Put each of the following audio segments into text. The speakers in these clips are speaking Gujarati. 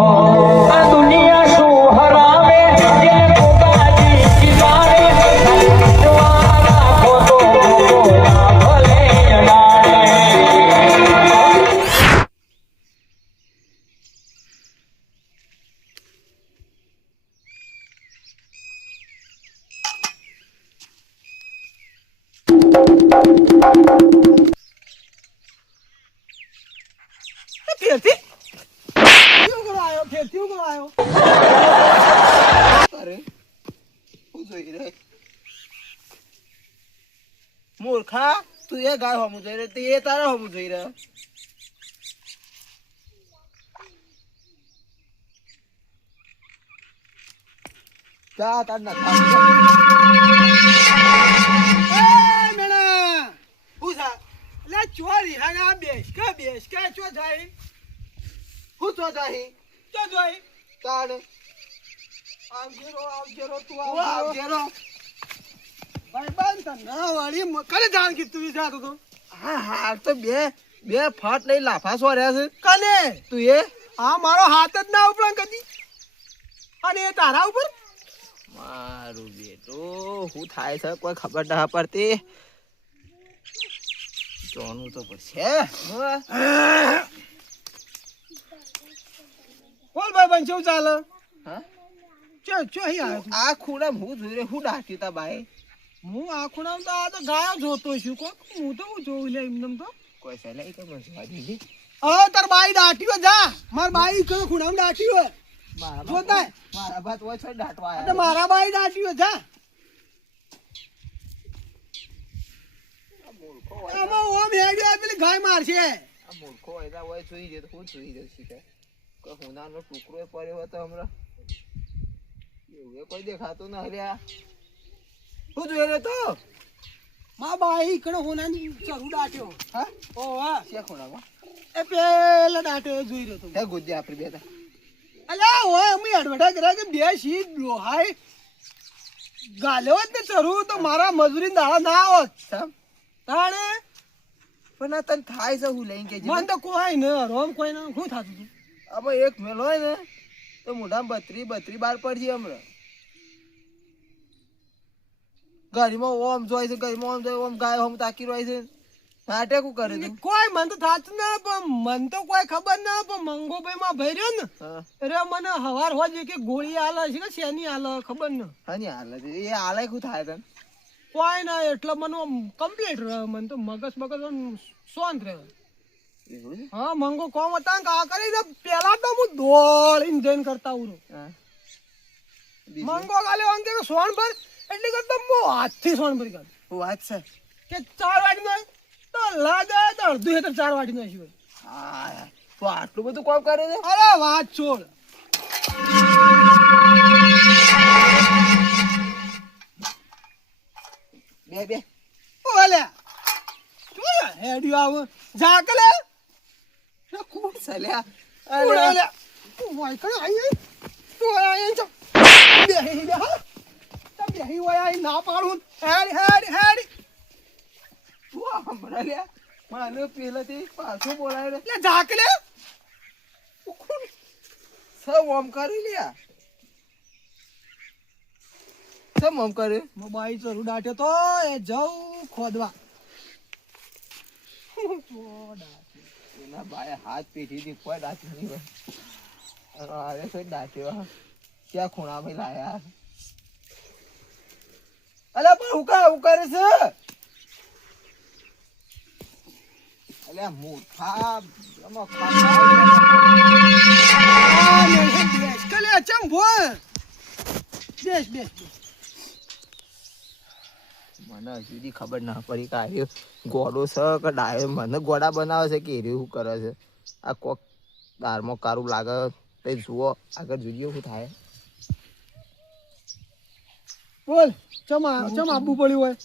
આ દુનિયા શું હરાવે દિલ પોતાની કિનારે વિશ્વાસ રાખો તો ભોલા ભલે અડાડે ફેરથી કેવું કરો આયો ફેરથી કેવું કરો આયો અરે શું જોઈ રે મૂર્ખા તું એ ગાય હોમું જોઈ રહ્યો તે એ તારે હોમું જોઈ રહ્યો. જા તાર નખા એ મેણા! થા લે ચોરી હાના બેસ કે બેસ? કે ચો જાય હું તો જાહી? ચો જોઈ તાણ. આવજેરો આવજેરો તું આવજેરો આવજેરો ભાઈ બંધ તને ના વાળી મ- કને જાણ કીધું તું જાતો તો? હા હા તો બે બે ફાટ લઈ લાફા છે. કને? તું એ? હા મારો હાથ જ ના ઉપરા કદી. અને એ તારા ઉપર? મારું બેટું હું થાય છે કોઈ ખબર ના પડતી. જોવાનું તો પડશે. બોલ ભાઈ બંધ શું ચાલે? હા? ચો ચો આ ખૂણા હું જોઈ રહ્યો હું ડાકી તા બાઈ. હું આખું તો આ તો ગાયો જોતો છું કોક. હું તો હું જોઉં લે એમને તો. કોઈ સલાહ તો મને જોવા દીધી હવે તાર બાઈ દાટીઓ જા. માર બાઈ કયો ખૂણામાં દાટીઓ મારા જોતા મારા બાપ હોય છે દાટવા આયા. મારા બાઈ દાટીઓ જા. આમાં ઓમ હેડ્યો પેલી ગાય મારશે. આ મૂર્ખો હોય સુઈ જાય તો હું સુઈ રહ્યો છું કે? કોઈ હુનાનો ટુકડો પડ્યો હતો હમણાં. એવું એ કોઈ દેખાતું ના હર્યા શું રહ્યો તો? મા બાઈ કણો હોનાની ચરુ દાટ્યો. હા? ઓ હા. છે ખૂણામાં એ પેલા દાટ્યો જોઈ રહ્યો તો. હે ગોજે આપણી બે તા. અલ્યા ઓય અમે એડવર્ટાઈઝ કર્યા કે બે શી લોહાઈ ગાલ્યો જ ને ચરુ તો મારા મજૂરી દાડા ના આવત તાણે? પણ આ તને થાય છે હું લઈને કે મન તો કોઈ ને રોમ કોઈ ને શું થતું હતું આમાં એક મેલો હોય ને તો મોઢામાં બત્રી બત્રી બાર પડશે હમણાં. ગાડીમાં ઓમ જોઈ છે ઘરમાં ઓમ જોઈ ઓમ ગાય ઓમ તાકી રહી છે. નાટક કરે છે? કોઈ મન તો થાતું ના પણ મન તો કોઈ ખબર ના પણ મંગોભાઈ માં ભર્યો ને અરે મને હવાર હોય કે ગોળી આલે છે કે શેની આલે ખબર ન. હની આલે છે? એ હાલે શું થાય તને? કોઈ ના એટલે મને કમ્પ્લીટ રહે મને તો મગજ મગજ શાંત રહે. હા મંગો કોમ હતા કા કરી દે પેલા તો હું દોડીને જઈને કરતા હું. મંગો ગાલે કે સોન ભર એટલે તો મો હાથથી સોન ભરી કાઢ. વાત છે. કે ચાર વાટી નો તો લાગે તો અડધું હેતર ચાર વાટી નો છે હા તું આટલું બધું કોમ કરે છે? અરે વાત છોડ. બે બે. ઓલે શું હેડ્યું આવું? ઝાકલે? કોણ સલ્યા ઓલે અરે. તું વાય કરે આઈ. તું આઈ જા બે બે હા. બેહી વાય આઈ ના પાડું. હેડ હેડ હેડ. તું આ હમણાં લ્યા મને પેલાથી પાછો બોલાય રે લે ઝાકલે સબ ઓમ કરી લ્યા સબ ઓમ કરે. મોબાઈલ ચરું દાટ્યો તો એ જવું ખોદવા. એના બાએ હાથ પેઢીથી કોઈ દાંતી નહીં હોય. આરે કોઈ દાંત્યો ક્યાં ખૂણામાં લાયા? અલ્યા પણ હું કા હું કરે છે? અલ્યા મોઠા આમાં ખાતા આ મેં બેસ કલે ચમ ભો બેસ બેસ. મને હજુ ખબર ના પડી કે આ ગોડો છે કે ડાયો. મને ગોડા બનાવે છે કે શું કરે છે? આ કોક દારમાં કારું લાગે તે જુઓ. આગળ જોઈએ શું થાય. બોલ. ચમ ચમ આબુ પડ્યું હોય?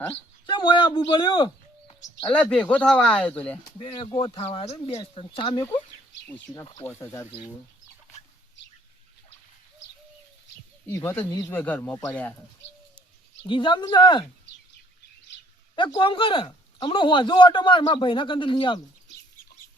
હા? ચમ હોય આબુ પડ્યું? એટલે ભેગો થવા આવ્યો તો લે. ભેગો થવા દે બેસ તને ચા મેકું? પૂછીને પાંચ હજાર જોવું. ઈમાં તો નીચ હોય ઘરમાં પડ્યા ગીજામ ને એક કોમ કરે હમણાં હોજો ઓટો માર મારા ભાઈના કંદ લઈ આવ.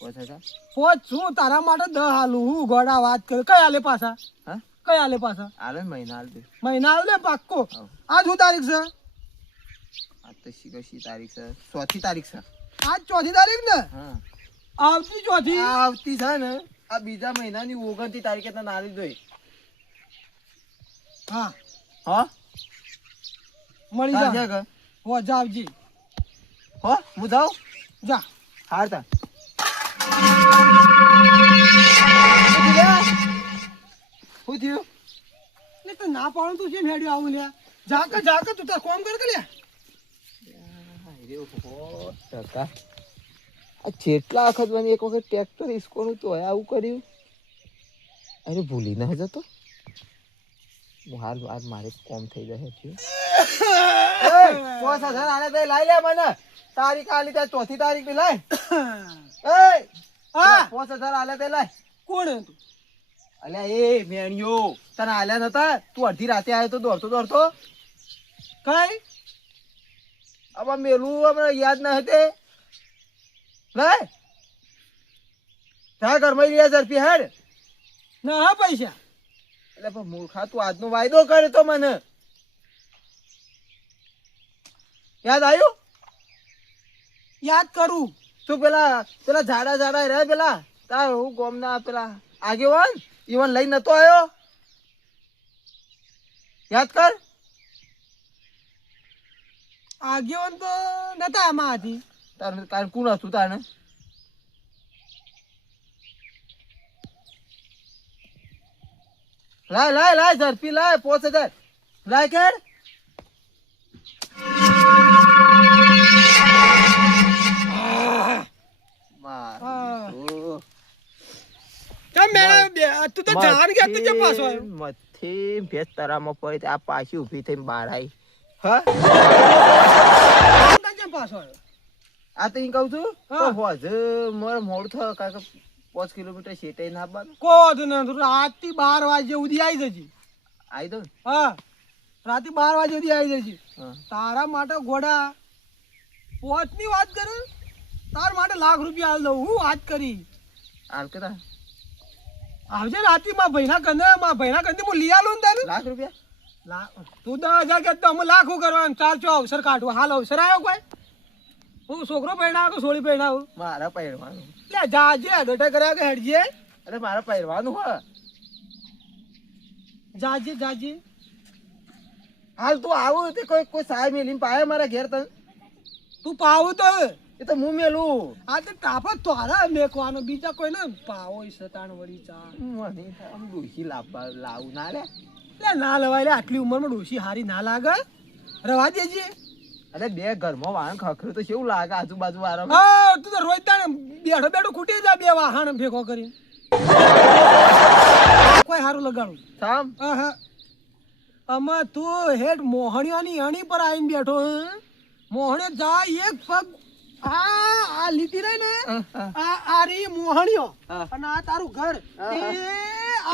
પાંચ હજાર? પોચ શું તારા માટે દહ હાલું. હું ગોડા વાત કર. કઈ હાલે પાછા? હા? કઈ હાલે પાછા? આલે મહિના આલ. દે મહિના હાલે પાક્કો? હા. આજ શું તારીખ છે? આજ તો શી કશી તારીખ છે? ચોથી તારીખ છે. આજ ચોથી તારીખ ને? આવતી ચોથી? આવતી છે ને આ બીજા મહિનાની ઓગણતી તારીખે તને આલી દોય હા. હા? મળી જા. હો જાવજી હો હું જાઉં? જા. હાર શું થયું? ને તો ના પાડું તું છે ને હેડ્યું આવું લ્યા? જાક જાક તું તાર કોમ કર કે લ્યા? ટકા આ જેટલા વખત મને એક વખત ટ્રેક્ટર ઈસકોનું તો આવું કર્યું. અરે ભૂલી ના જતો. હું હાલ હાલ મારે કોમ થઈ જશે છે. પાંચ હજાર આને તે લાઈ લે મને. તારીખ આલી તે ચોથી તારીખની લાય. એ! હા! પાંચ હજાર આલે તે કોણ હતું? અલ્યા એ મેણિયો તને આલ્યા નતા? તું અડધી રાતે આવ્યો તો દોડતો દોડતો? કઈ? હવે મેલું હમણાં યાદ ના હતે લે? ત્યાં ઘરમાં રહ્યા ઝડપી હેડ. ના હા પૈસા. એટલે પણ મૂર્ખા તું આજનો વાયદો કરે તો મને. યાદ આવ્યું યાદ કરું. તું પેલા પેલા ઝાડા ઝાડા રહે પેલા. તાર હું ગોમના પેલા. આગેવાન? ઈવન લઈ નતો આવ્યો યાદ કર? આગેવાન તો નતા આમાં હતી તારે તાર કોણ હતું તારે લાય લાય લાય ઝડપી લાય પોસે હજાર લાય કેડ? હા. તું તો જાણ ગયા તું કેમ પાછો મથી ભેસ તરામાં પડી આ પાછી ઊભી થઈને બહાર આવી. હા? કેમ પાછો આ તો કહું છું હા. હોજ મારે મોડું થયો કારણ કે પાંચ કિલોમીટર શેટાઈ ના આવવાનું કોજ હતું રાતથી બાર વાગે સુધી આવી જજી. આવી દઉં હા. રાતે બાર વાગે સુધી આવી હા. તારા માટે ઘોડા પોચની વાત કરે? તાર માટે લાખ રૂપિયા હાલ દઉં હું વાત કરી. હાલ કરા આવજે રાતી માં ભૈના કંદે માં ભૈના કંદે હું લઈ આલું ને તને. લાખ રૂપિયા? તું દસ હજાર કે અમે લાખો કરવાનું ચાર ચો અવસર કાઢવો. હાલ અવસર આવ્યો કોઈ? હું છોકરો પહેણાવ કે સોળી પહેણાવું મારા પહેરવાનું. લે જાજે અડોટા કર્યા કે હેડજે. અરે મારા પહેરવાનું હો. જાજે જાજે. હાલ તું આવું તે કોઈ કોઈ સાહેબ મેલીને પાયા મારા ઘેર તને? તું પાવું તો. એ તો હું મેલું. આ તો તાપા તારા મેકવાનો. બીજા કોઈ ને પાવો સતાણ વળી ચા. મને આમ ડોસી લાવવા લાવું ના લે. લે ના લવાય લે આટલી ઉંમરમાં ડોસી હારી ના લાગે. રવા દેજે. અરે બે ઘરમાં વાહન ખખરું તો કેવું લાગે? આજુબાજુ વાળો હા તું તો રોજ તાણે બેઠો બેઠો ખૂટી જા બે વાહન ભેગો કરી કોઈ હારું લગાડું. સામ. હા આમાં તું હેડ મોહણિયાની અણી પર આવીને બેઠો મોહણે જા એક પગ આ આ લીટી રહી ને આ આ રી અને આ તારું ઘર. એ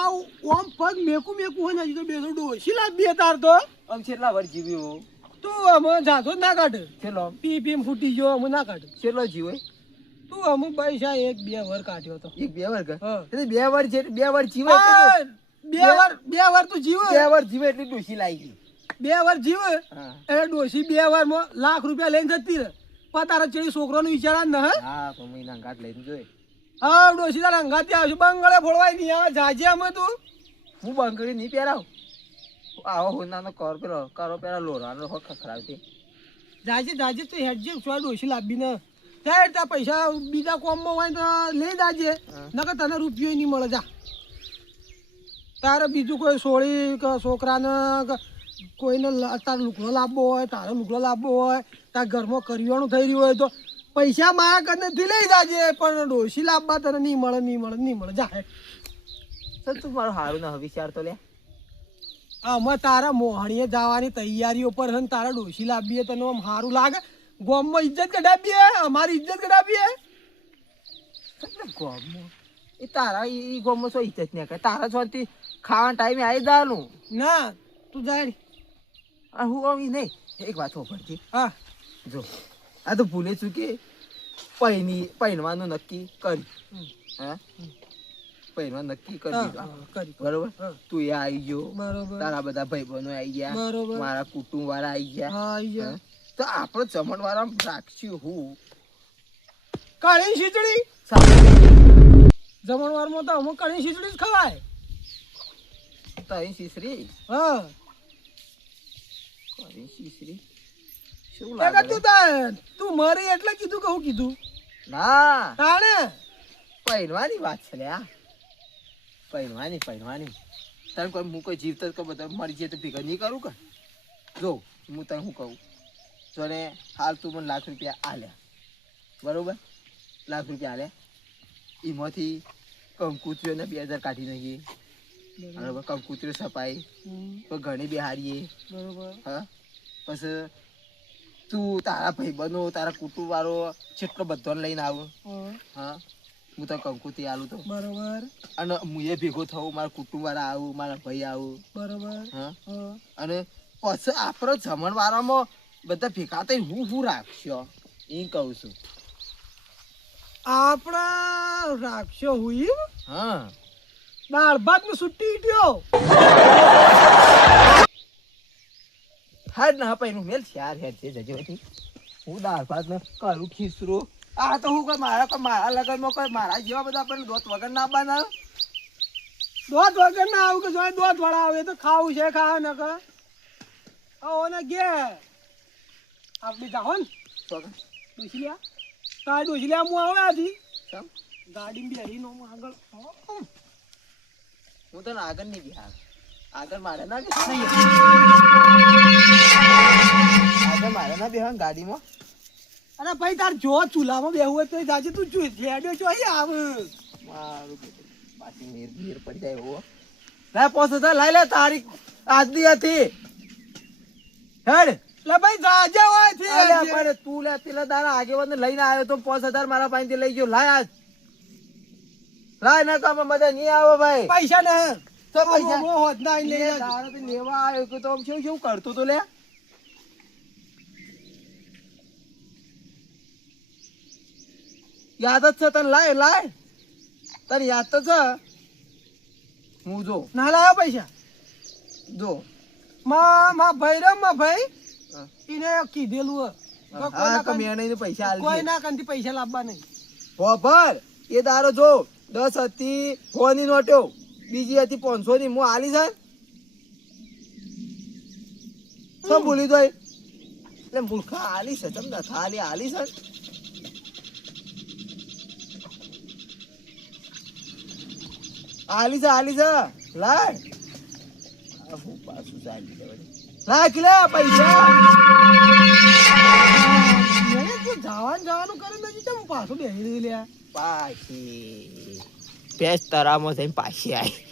આ ઓમ પગ મેકુ મેકુ હોય ને તો બેસો ડોસી લાગ બે તાર તો. આમ છેલ્લા વાર જીવ્યો તું આમ જાતો ના કાઢ. છેલ્લો? પી પી ફૂટી ગયો આમ ના કાઢ. છેલ્લો જીવે તું અમે પૈસા એક બે વર કાઢ્યો તો. એક બે વર્ષ એટલે બે વર્ષ જે બે વર્ષ જીવે બે વર બે વર તું જીવે બે વર્ષ જીવે એટલી ડોસી લાગી. ગઈ બે વર જીવ એટલે એ ડોસી બે વારમાં લાખ રૂપિયા લઈને જતી રહે. પણ તારા ચેડી છોકરાનો વિચાર ન હે? હા તો લઈને જોઈ. હા ડોસી તારા આવશે બંગળે ફોડવાય નહીં આ જાજે અમે તું. હું બંગડી નહીં પહેરાવ. આવો હોનાનો કર પેલો કરો પેલા લોરાનો હો ખખરાવતી જાજે જાજે તો હેડજે છો ડોસી લાવી ને ત્યાં ત્યાં પૈસા બીજા કોમમાં હોય તો લઈ જાજે. નકર તને રૂપિયો નહીં મળે જા. તારે બીજું કોઈ સોળી કે છોકરાને કોઈને તાર લુકડો લાવવો હોય તારો લુકડો લાવવો હોય તાર ઘરમાં કરિયાણું થઈ રહ્યું હોય તો પૈસા મારા નથી લઈ જાજે પણ ડોસી લાવવા તને નહીં મળે નહીં મળે નહીં મળે. જાય. સર તું મારો સારું ના વિચાર તો લે. આમાં તારા મોહણીએ જવાની તૈયારીઓ પર છે તારા ડોસી લાવીએ તને આમ સારું લાગે. ગોમમાં ઇજ્જત કઢાવીએ અમારી ઇજ્જત કઢાવીએ. ગોમમાં? એ તારા એ ગોમમાં શું ઇજ્જત નહીં કરે. તારા છોડથી ખાવાના ટાઈમે આવી જવાનું ના તું જાય આ હું આવી નહીં. એક વાત હોભળતી હા જો. આ તો ભૂલે ચૂકે પૈની પૈણવાનું નક્કી કર્યું હા? પૈણવાનું નક્કી કરી દીધું. કરી બરોબર? તું એ આવી ગયો. બરોબર. તારા બધા ભાઈબંધો આવી ગયા. બરોબર. મારા કુટુંબ વાળા આવી ગયા. તો આપણે ચમણ વાળા રાખશું હું. કળી ખીચડી? જમણવારમાં તો અમુક કળી ખીચડી જ ખવાય. તઈ શીશરી હા. શું લાગે? તું તું મરી એટલે કીધું કે હું કીધું? ના. તાણે? પહેરવાની વાત છે લે આ પહેરવાની પહેરવાની. તને કોઈ હું કોઈ જીવતર કે બધા મરી જાય તો ભેગા નહીં કરું કે? જો હું તને શું કહું? જો હાલ તું મને લાખ રૂપિયા આલ્યા બરોબર? લાખ રૂપિયા આલ્યા એમાંથી કંકુત્રીઓને બે હજાર કાઢી નાખીએ બરોબર. કંકુત્રીઓ સપાઈ. તો ઘણી બિહારીએ બરોબર. હા? પછી તું તારા ભાઈબંધો તારા કુટુંબ વાળો છેટલો બધો લઈને આવું. હા, હા? તો કંકુતી આલું તો. બરોબર. અને હું એ ભેગો થવું મારા કુટુંબ વાળા આવું મારા ભાઈ આવું. બરોબર. હા? અને પછી આપણો જમણ વાળામાં બધા ભેગા થઈ હું હું રાખશો? એ કહું છું. આપણા રાખશો હું હા. દાળ ભાતનું સુટી ઈટ્યો. હા ના પૈનું મેલ ચાર હેર છે જજો હતી. હું દાળ ભાત ને કરું ખીસરું. આ તો હું કોઈ મારા કોઈ મારા લગ્નમાં કોઈ મારા જેવા બધા પણ દોત વગર ના બના દોત વગર ના આવું કે જો દોત વાળા આવે તો ખાવું છે ખાવા ન કે ઓને ને ગે આપડી જાઓ ને. ડોસી તા ડોસી લ્યા હું આવે આથી? ગાડી બેરી નો હું આગળ. હો. હું તને આગળ નહીં બિહાર. આગળ મારે ના આગળ મારે ના બેહવાનું ગાડીમાં? અરે ભાઈ તાર જો ચૂલામાં બેહવું હોય તો જાજે તું જો લેડ્યો છો અહીં આવ. મારું બાકી મેર મેર પડી જાય એવો લે પોસ હજાર લઈ લે તારીખ આજની હતી. હેડ. લે ભાઈ જાજે હોયથી અરે પણ તું લે પેલા દાડા આગેવાને લઈને આવ્યો તો પાંચ હજાર મારા પાસેથી લઈ ગયો. લાય આજ. લાય ના તમે બધા નહીં આવો ભાઈ. પૈસા ને. તો પૈસા મો હોત ના લઈ જાજે. તો લેવા આવ્યો કે તો આમ શું કેવું કરતો તો લે? યાદ જ છે તને લાય લાય. તને યાદ તો છે. હું જો. ના લાયો પૈસા? જો. મા મા ભાઈ રે મા ભાઈ? હા. એને કીધેલું કોઈ ના હા કોઈના કે કાન- મેં નહીં પૈસા લાવવા નહીં. ખબર એ દારો જો. દસ હતી સો ની નોટો બીજી હતી પાંચસો ની હું આલી છે શું ભૂલી તો એટલે મૂર્ખા આલી છે તમને ખાલી આલી છે આલી છે આલી છે. લાય. પાછું ચાલી. લે પૈસા. જવાનું જવાનું કરે નથી પાછું બેસી લ્યા. પાછી. પેસ તરામાં જઈને પાછી આવી